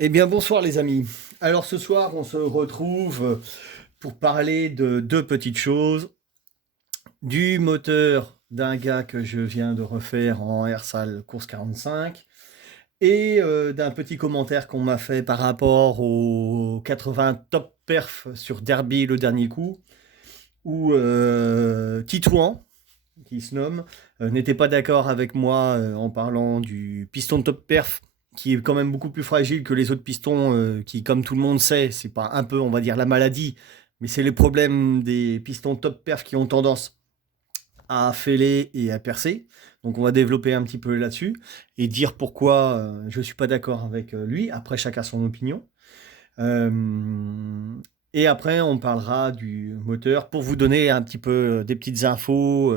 Eh bien, bonsoir les amis. Alors ce soir, on se retrouve pour parler de deux petites choses. Du moteur d'un gars que je viens de refaire en Airsal Course 45 et d'un petit commentaire qu'on m'a fait par rapport aux 80 top perf sur Derby le dernier coup, où Titouan, qui se nomme, n'était pas d'accord avec moi en parlant du piston de top perf, qui est quand même beaucoup plus fragile que les autres pistons, qui, comme tout le monde sait, c'est pas un peu, on va dire, la maladie, mais c'est les problèmes des pistons top perf qui ont tendance à fêler et à percer. Donc on va développer un petit peu là-dessus et dire pourquoi je suis pas d'accord avec lui. Après, chacun son opinion. Euh, et après, on parlera du moteur pour vous donner un petit peu des petites infos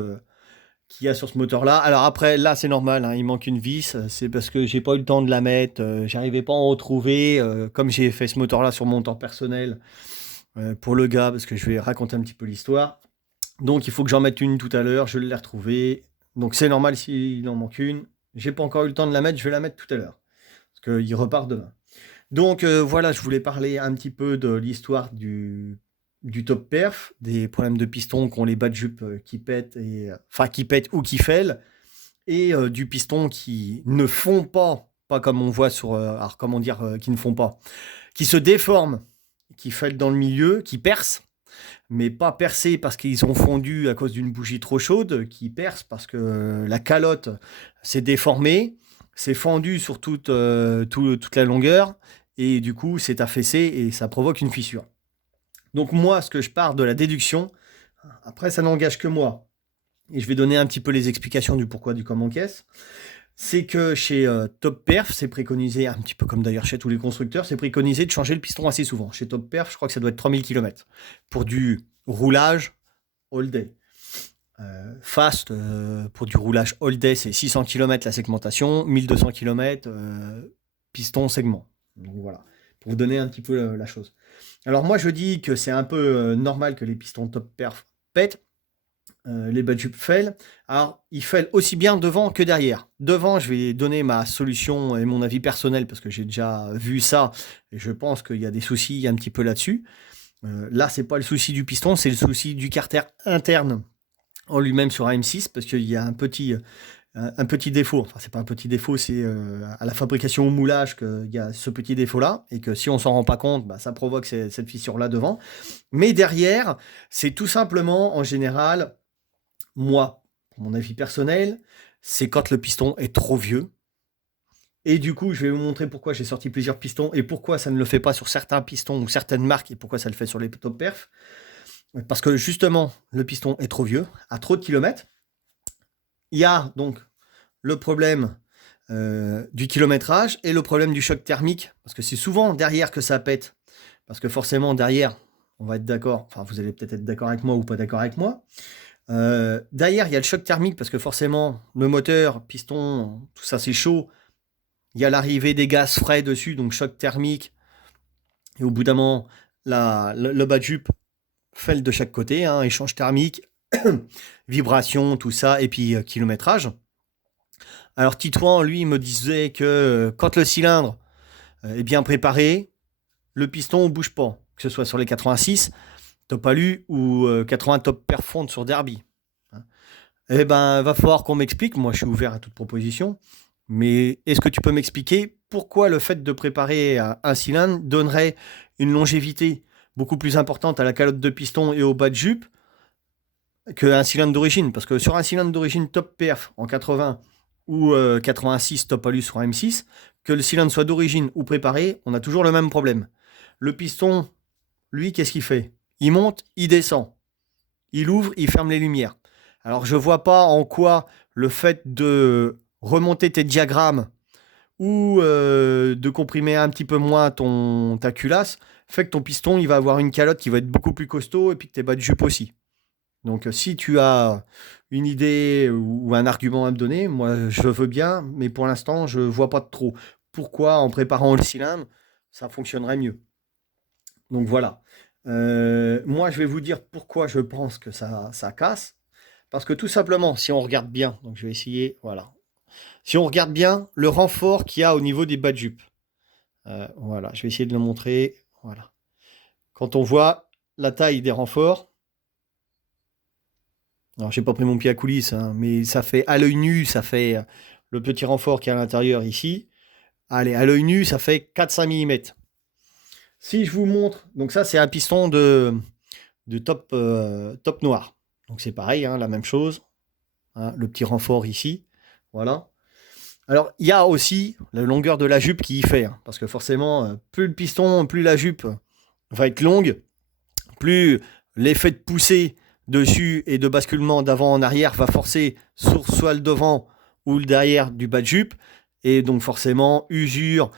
qu'il y a sur ce moteur-là. Alors après, là, c'est normal, hein, il manque une vis. C'est parce que j'ai pas eu le temps de la mettre. J'arrivais pas à en retrouver. Comme j'ai fait ce moteur-là sur mon temps personnel pour le gars, parce que je vais raconter un petit peu l'histoire. Donc il faut que j'en mette une tout à l'heure. Je l'ai retrouvée. Donc c'est normal s'il en manque une. J'ai pas encore eu le temps de la mettre. Je vais la mettre tout à l'heure. Parce qu'il repart demain. Donc voilà, je voulais parler un petit peu de l'histoire du top perf, des problèmes de piston qu'ont les bas de jupe qui pètent, enfin qui pètent ou qui fêlent, et du piston qui ne font pas comme on voit sur, alors comment dire, qui ne font pas, qui se déforment, qui fêlent dans le milieu, qui percent, mais pas percés parce qu'ils ont fondu à cause d'une bougie trop chaude, qui percent parce que la calotte s'est déformée, s'est fendue sur toute la longueur, et du coup c'est affaissé et ça provoque une fissure. Donc moi, ce que je pars de la déduction, après ça n'engage que moi, et je vais donner un petit peu les explications du pourquoi du comment qu'est-ce, c'est que chez Top Perf, c'est préconisé, un petit peu comme d'ailleurs chez tous les constructeurs, c'est préconisé de changer le piston assez souvent. Chez Top Perf, je crois que ça doit être 3000 km pour du roulage all day. Fast, pour du roulage all day, c'est 600 km la segmentation, 1200 km piston segment. Donc voilà, pour vous donner un petit peu la chose. Alors moi je dis que c'est un peu normal que les pistons Top Perf pètent, les badges fail. Alors, ils fail aussi bien devant que derrière. Devant, je vais donner ma solution et mon avis personnel parce que j'ai déjà vu ça et je pense qu'il y a des soucis un petit peu là-dessus. Là, c'est pas le souci du piston, c'est le souci du carter interne en lui-même sur AM6 parce qu'il y a un petit défaut. Enfin, c'est pas un petit défaut, c'est à la fabrication au moulage qu'il y a ce petit défaut-là et que si on s'en rend pas compte, bah, ça provoque cette fissure-là devant. Mais derrière, c'est tout simplement en général moi, pour mon avis personnel, c'est quand le piston est trop vieux. Et du coup, je vais vous montrer pourquoi j'ai sorti plusieurs pistons et pourquoi ça ne le fait pas sur certains pistons ou certaines marques et pourquoi ça le fait sur les top perf. Parce que justement, le piston est trop vieux, à trop de kilomètres. Il y a donc le problème du kilométrage et le problème du choc thermique. Parce que c'est souvent derrière que ça pète. Parce que forcément, derrière, on va être d'accord, enfin vous allez peut-être être d'accord avec moi ou pas d'accord avec moi. Derrière, il y a le choc thermique parce que forcément, le moteur, piston, tout ça c'est chaud. Il y a l'arrivée des gaz frais dessus, donc choc thermique. Et au bout d'un moment, le bas de jupe fêle de chaque côté, hein, échange thermique, vibration, tout ça, et puis kilométrage. Alors Titouan, lui, me disait que quand le cylindre est bien préparé, le piston ne bouge pas, que ce soit sur les 86 top alu ou 80 top performante sur Derby. Eh ben, va falloir qu'on m'explique. Moi, je suis ouvert à toute proposition. Mais est-ce que tu peux m'expliquer pourquoi le fait de préparer un cylindre donnerait une longévité beaucoup plus importante à la calotte de piston et au bas de jupe qu'un cylindre d'origine? Parce que sur un cylindre d'origine top perf en 80 ou 86 top alu sur M6, que le cylindre soit d'origine ou préparé, on a toujours le même problème. Le piston, lui, qu'est-ce qu'il fait? Il monte, il descend. Il ouvre, il ferme les lumières. Alors je vois pas en quoi le fait de remonter tes diagrammes ou de comprimer un petit peu moins ta culasse fait que ton piston il va avoir une calotte qui va être beaucoup plus costaud et puis que tes bas de jupe aussi. Donc si tu as une idée ou un argument à me donner, moi je veux bien, mais pour l'instant je vois pas de trop. Pourquoi en préparant le cylindre ça fonctionnerait mieux? Donc voilà. Moi je vais vous dire pourquoi je pense que ça casse. Parce que tout simplement, si on regarde bien, donc je vais essayer, voilà. Si on regarde bien le renfort qu'il y a au niveau des bas de jupe, Voilà, je vais essayer de le montrer. Voilà. Quand on voit la taille des renforts, alors j'ai pas pris mon pied à coulisse, hein, mais ça fait à l'œil nu, ça fait le petit renfort qui est à l'intérieur ici. Allez, à l'œil nu, ça fait 4-5 mm. Si je vous montre, donc ça c'est un piston de top noir. Donc c'est pareil, hein, la même chose. Hein, le petit renfort ici. Voilà. Alors, il y a aussi la longueur de la jupe qui y fait. Hein, parce que forcément, plus le piston, plus la jupe va être longue, plus l'effet de poussée dessus et de basculement d'avant en arrière va forcer sur soit le devant ou le derrière du bas de jupe. Et donc forcément, usure,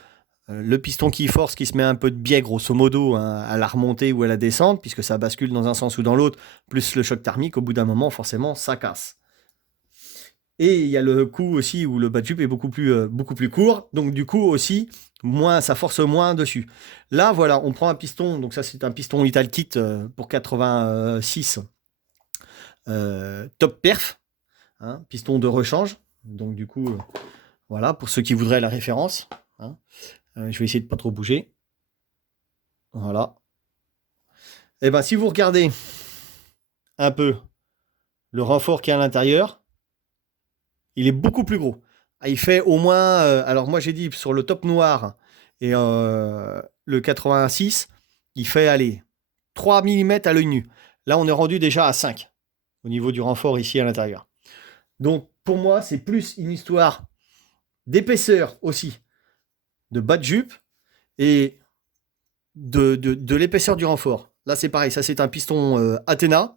le piston qui force, qui se met un peu de biais, grosso modo, hein, à la remontée ou à la descente, puisque ça bascule dans un sens ou dans l'autre, plus le choc thermique, au bout d'un moment, forcément, ça casse. Et il y a le coup aussi où le bas de jupe est beaucoup plus court, donc du coup aussi, ça force moins dessus. Là, voilà, on prend un piston, donc ça c'est un piston Italkit pour 86 top perf, hein, piston de rechange. Donc du coup, voilà, pour ceux qui voudraient la référence. Hein. Je vais essayer de pas trop bouger. Voilà. Et ben si vous regardez un peu le renfort qui est à l'intérieur, il est beaucoup plus gros. Il fait au moins, alors moi j'ai dit sur le top noir et le 86, il fait aller 3 mm à l'œil nu. Là on est rendu déjà à 5 au niveau du renfort ici à l'intérieur. Donc pour moi c'est plus une histoire d'épaisseur aussi, de bas de jupe et de l'épaisseur du renfort. Là c'est pareil, ça c'est un piston Athena.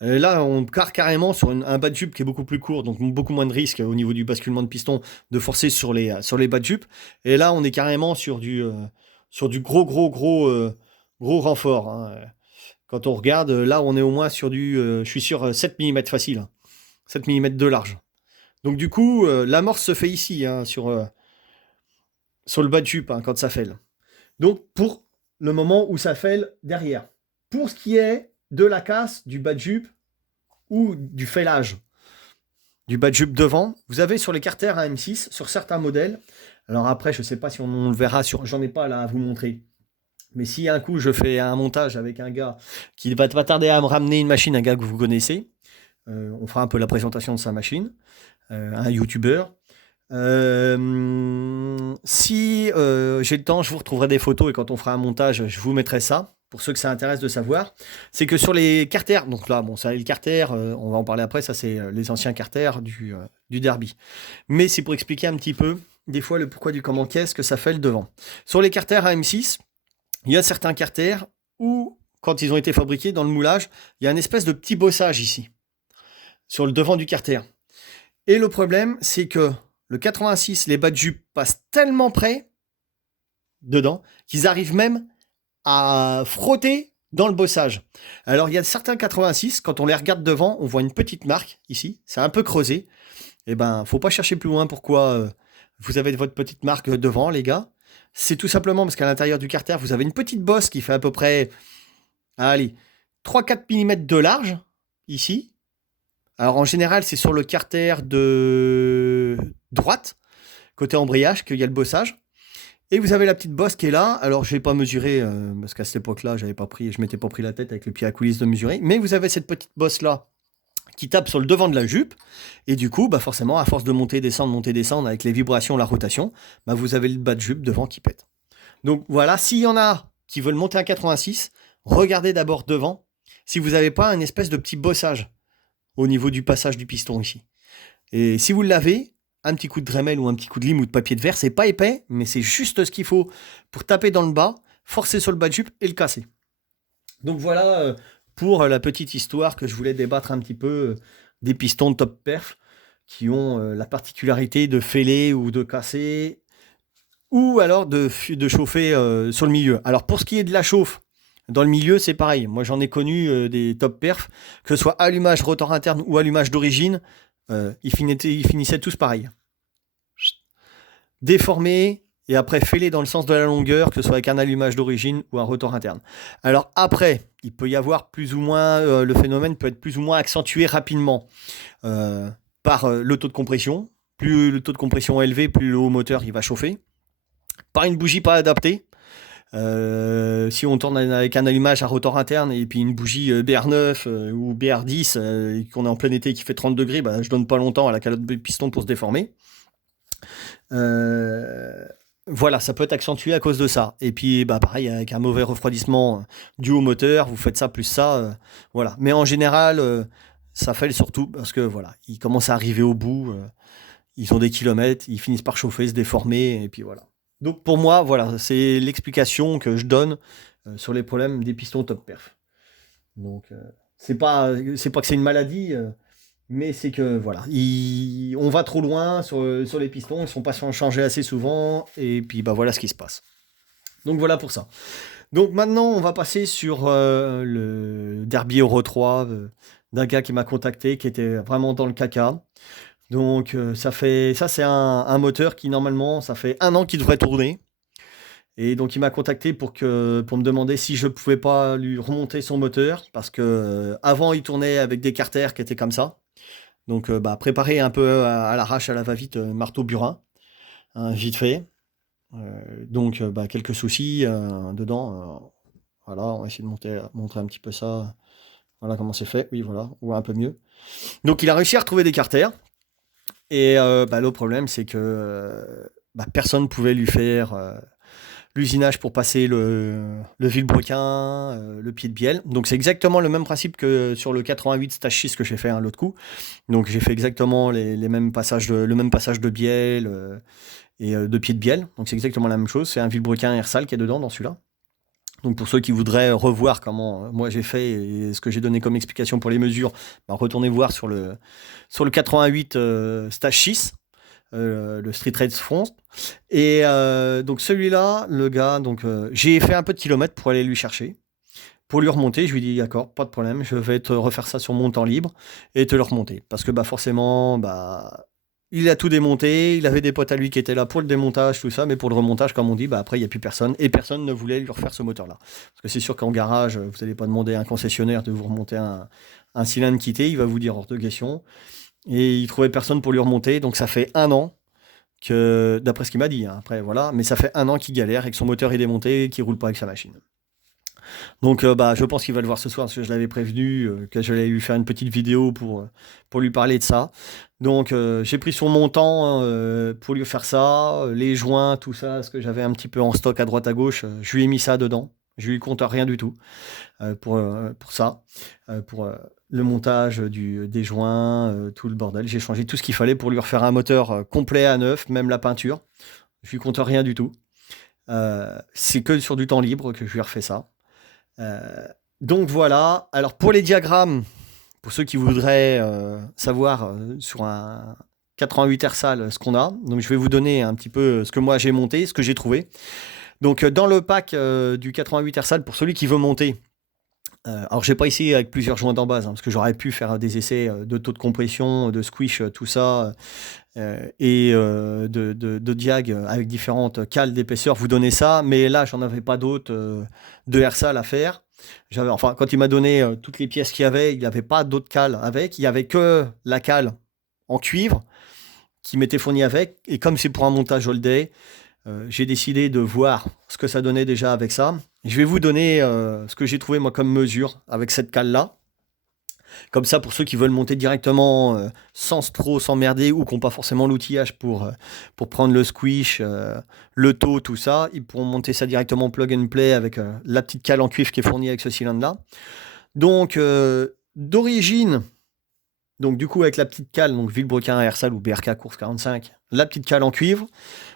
Là, on part carrément sur un bas de jupe qui est beaucoup plus court, donc beaucoup moins de risque au niveau du basculement de piston de forcer sur les bas de jupe. Et là, on est carrément sur du gros renfort. Hein. Quand on regarde, là, on est au moins sur je suis sur 7 mm facile, hein. 7 mm de large. Donc du coup, l'amorce se fait ici, hein, sur le bas de jupe, hein, quand ça fêle. Donc pour le moment où ça fêle derrière. Pour ce qui est de la casse du bas de jupe ou du fêlage du bas de jupe devant, vous avez sur les carters à M6, sur certains modèles, alors après je ne sais pas si on le verra, j'en ai pas là à vous montrer, mais si un coup je fais un montage avec un gars qui va pas tarder à me ramener une machine, un gars que vous connaissez, on fera un peu la présentation de sa machine, un youtubeur. Si j'ai le temps, je vous retrouverai des photos et quand on fera un montage, je vous mettrai ça. Pour ceux que ça intéresse de savoir, c'est que sur les carters, donc là, bon, ça, le carter, on va en parler après, ça c'est les anciens carters du derby. Mais c'est pour expliquer un petit peu, des fois, le pourquoi du comment, qu'est-ce que ça fait le devant. Sur les carters AM6, il y a certains carters où, quand ils ont été fabriqués dans le moulage, il y a une espèce de petit bossage ici, sur le devant du carter. Et le problème, c'est que le 86, les bas de jupe passent tellement près dedans qu'ils arrivent même à frotter dans le bossage. Alors il y a certains 86, quand on les regarde devant, on voit une petite marque ici, c'est un peu creusé. Et ben, faut pas chercher plus loin pourquoi vous avez votre petite marque devant, les gars. C'est tout simplement parce qu'à l'intérieur du carter, vous avez une petite bosse qui fait à peu près, allez, 3-4 mm de large, ici. Alors en général, c'est sur le carter de droite, côté embrayage, qu'il y a le bossage. Et vous avez la petite bosse qui est là. Alors, je n'ai pas mesuré, parce qu'à cette époque-là, je ne m'étais pas pris la tête avec le pied à coulisse de mesurer. Mais vous avez cette petite bosse-là qui tape sur le devant de la jupe. Et du coup, bah forcément, à force de monter, descendre, avec les vibrations, la rotation, bah vous avez le bas de jupe devant qui pète. Donc voilà, s'il y en a qui veulent monter un 86, regardez d'abord devant si vous n'avez pas une espèce de petit bossage au niveau du passage du piston ici. Et si vous l'avez, un petit coup de Dremel ou un petit coup de lime ou de papier de verre, c'est pas épais, mais c'est juste ce qu'il faut pour taper dans le bas, forcer sur le bas de jupe et le casser. Donc voilà pour la petite histoire que je voulais débattre un petit peu des pistons de top perf qui ont la particularité de fêler ou de casser ou alors de chauffer sur le milieu. Alors pour ce qui est de la chauffe, dans le milieu, c'est pareil. Moi, j'en ai connu des top perf, que ce soit allumage rotor interne ou allumage d'origine, ils finissaient tous pareil. Déformés et après fêlés dans le sens de la longueur, que ce soit avec un allumage d'origine ou un rotor interne. Alors après, il peut y avoir plus ou moins, le phénomène peut être plus ou moins accentué rapidement par le taux de compression. Plus le taux de compression est élevé, plus le haut moteur il va chauffer. par une bougie pas adaptée. Si on tourne avec un allumage à rotor interne et puis une bougie BR9 ou BR10 et qu'on est en plein été et qui fait 30 degrés, bah, je donne pas longtemps à la calotte de piston pour se déformer. Voilà, ça peut être accentué à cause de ça. Et puis, bah, pareil, avec un mauvais refroidissement dû au moteur, vous faites ça plus ça, voilà. Mais en général, ça fait surtout parce que voilà, ils commencent à arriver au bout, ils ont des kilomètres, ils finissent par chauffer, se déformer, et puis voilà. Donc pour moi, voilà, c'est l'explication que je donne sur les problèmes des pistons top perf. Donc c'est pas que c'est une maladie, mais c'est que voilà, on va trop loin sur les pistons, ils sont pas changés assez souvent, et puis bah voilà ce qui se passe. Donc voilà pour ça. Donc maintenant, on va passer sur le Derby Euro 3 d'un gars qui m'a contacté, qui était vraiment dans le caca. Donc ça c'est un moteur qui normalement, ça fait 1 an qu'il devrait tourner. Et donc il m'a contacté pour me demander si je pouvais pas lui remonter son moteur, parce que avant il tournait avec des carters qui étaient comme ça. Donc bah, préparer un peu à l'arrache, à la va-vite, marteau burin, hein, vite fait. Donc bah, quelques soucis dedans. Voilà, on va essayer de montrer un petit peu ça. Voilà comment c'est fait. Oui, voilà, ou un peu mieux. Donc il a réussi à retrouver des carters. Et bah, le problème, c'est que bah, personne ne pouvait lui faire l'usinage pour passer le vilebrequin, le pied de bielle. Donc c'est exactement le même principe que sur le 88 Stage 6 que j'ai fait l'autre coup. Donc j'ai fait exactement le même passage de bielle et de pied de bielle. Donc c'est exactement la même chose. C'est un vilebrequin Ersal qui est dedans dans celui-là. Donc pour ceux qui voudraient revoir comment moi j'ai fait et ce que j'ai donné comme explication pour les mesures, bah, retournez voir sur le 88 Stage 6. Le Street Race France. Et donc celui-là, le gars, donc j'ai fait un peu de kilomètres pour aller lui chercher, pour lui remonter. Je lui dis d'accord, pas de problème, je vais te refaire ça sur mon temps libre et te le remonter. Parce que bah forcément, bah il a tout démonté, il avait des potes à lui qui étaient là pour le démontage, tout ça, mais pour le remontage, comme on dit, bah après il n'y a plus personne et personne ne voulait lui refaire ce moteur-là. Parce que c'est sûr qu'en garage, vous n'allez pas demander à un concessionnaire de vous remonter un cylindre quitté, il va vous dire hors de question. Et il trouvait personne pour lui remonter, donc ça fait 1 an que, d'après ce qu'il m'a dit, hein, après voilà, mais ça fait 1 an qu'il galère et que son moteur est démonté et qu'il roule pas avec sa machine. Donc bah, je pense qu'il va le voir ce soir parce que je l'avais prévenu que j'allais lui faire une petite vidéo pour lui parler de ça. Donc j'ai pris son montant pour lui faire ça, les joints, tout ça, ce que j'avais un petit peu en stock à droite à gauche, je lui ai mis ça dedans. Je lui compte rien du tout pour ça, pour le montage des joints, tout le bordel. J'ai changé tout ce qu'il fallait pour lui refaire un moteur complet à neuf, même la peinture. Je lui compte rien du tout. C'est que sur du temps libre que je lui refais ça. Donc voilà. Alors pour les diagrammes, pour ceux qui voudraient savoir sur un 88 Ersal ce qu'on a, donc je vais vous donner un petit peu ce que moi j'ai monté, ce que j'ai trouvé. Donc dans le pack du 88 Ersal, pour celui qui veut monter, alors j'ai pas essayé avec plusieurs joints en base, hein, parce que j'aurais pu faire des essais de taux de compression, de squish, tout ça, et de diag avec différentes cales d'épaisseur, vous donnez ça, mais là j'en avais pas d'autres de Ersal à faire. Enfin, quand il m'a donné toutes les pièces qu'il y avait, il n'y avait pas d'autres cales avec, il n'y avait que la cale en cuivre qui m'était fournie avec, et comme c'est pour un montage all day, j'ai décidé de voir ce que ça donnait déjà avec ça. Je vais vous donner ce que j'ai trouvé moi comme mesure avec cette cale-là. Comme ça, pour ceux qui veulent monter directement sans trop s'emmerder ou qui n'ont pas forcément l'outillage pour prendre le squish, le taux, tout ça, ils pourront monter ça directement plug and play avec la petite cale en cuivre qui est fournie avec ce cylindre-là. Donc, d'origine, donc du coup avec la petite cale, donc Vilebrequin Ersal ou BRK Course 45, la petite cale en cuivre,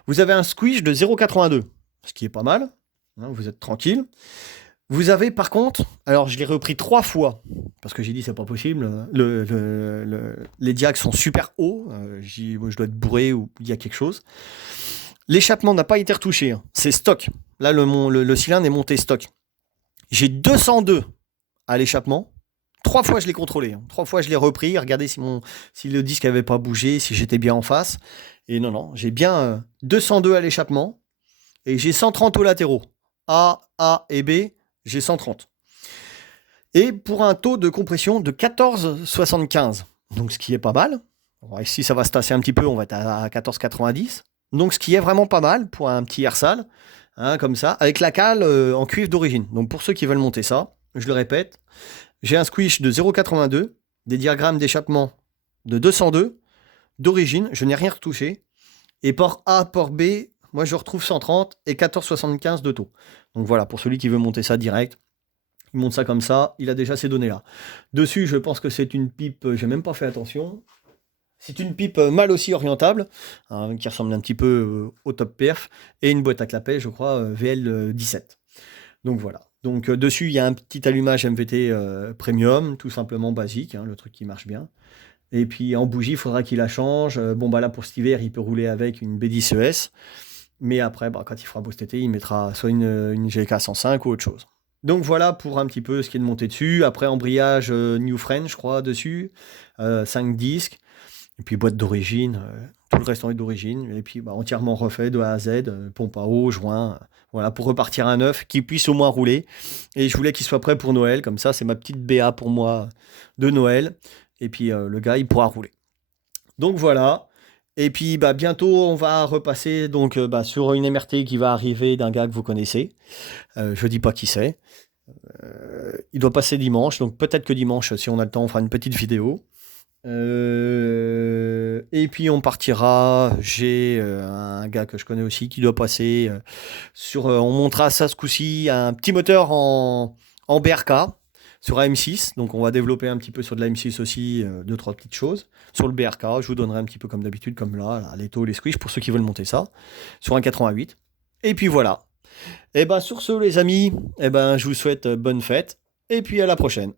vous avez un squish de 0,82, ce qui est pas mal, hein, vous êtes tranquille. Vous avez par contre, alors je l'ai repris 3 fois, parce que j'ai dit c'est pas possible, les diags sont super hauts, je dois être bourré ou il y a quelque chose. L'échappement n'a pas été retouché, hein, c'est stock. Là le cylindre est monté stock. J'ai 202 à l'échappement. 3 fois je l'ai contrôlé, hein. 3 fois je l'ai repris, regardez si le disque n'avait pas bougé, si j'étais bien en face. Et non, j'ai bien 202 à l'échappement et j'ai 130 aux latéraux. A et B, j'ai 130. Et pour un taux de compression de 14,75. Donc ce qui est pas mal. Alors, ici ça va se tasser un petit peu, on va être à 14,90. Donc ce qui est vraiment pas mal pour un petit air-sale, hein, comme ça, avec la cale en cuivre d'origine. Donc pour ceux qui veulent monter ça, je le répète, j'ai un squish de 0,82, des diagrammes d'échappement de 202 d'origine, je n'ai rien retouché. Et port A, port B, moi je retrouve 130 et 14,75 de taux. Donc voilà, pour celui qui veut monter ça direct, il monte ça comme ça, il a déjà ces données-là. Dessus, je pense que c'est une pipe, j'ai même pas fait attention. C'est une pipe mal aussi orientable, hein, qui ressemble un petit peu au top perf, et une boîte à clapet, je crois, VL17. Donc voilà. Donc dessus, il y a un petit allumage MVT premium, tout simplement basique, hein, le truc qui marche bien. Et puis en bougie, il faudra qu'il la change. Bon, bah là, pour cet hiver, il peut rouler avec une B10 ES. Mais après, bah, quand il fera beau cet été, il mettra soit une GK 105 ou autre chose. Donc voilà pour un petit peu ce qui est de monter dessus. Après, embrayage New French, je crois, dessus. 5 disques. Et puis boîte d'origine. Tout le reste est d'origine. Et puis bah, entièrement refait de A à Z. Pompe à eau, joint. Voilà, pour repartir à neuf, qu'il puisse au moins rouler. Et je voulais qu'il soit prêt pour Noël. Comme ça, c'est ma petite BA pour moi de Noël. Et puis le gars, il pourra rouler. Donc voilà. Et puis bah, bientôt, on va repasser donc, sur une MRT qui va arriver d'un gars que vous connaissez. Je dis pas qui c'est. Il doit passer dimanche. Donc peut-être que dimanche, si on a le temps, on fera une petite vidéo. Et puis on partira. J'ai un gars que je connais aussi qui doit passer on montrera ça ce coup-ci, un petit moteur en BRK sur AM6. Donc on va développer un petit peu sur de la M6 aussi, deux, trois petites choses. Sur le BRK, je vous donnerai un petit peu comme d'habitude, comme là, les taux, les squish, pour ceux qui veulent monter ça, sur un 88. Et puis voilà. Et ben sur ce les amis, et ben je vous souhaite bonne fête. Et puis à la prochaine.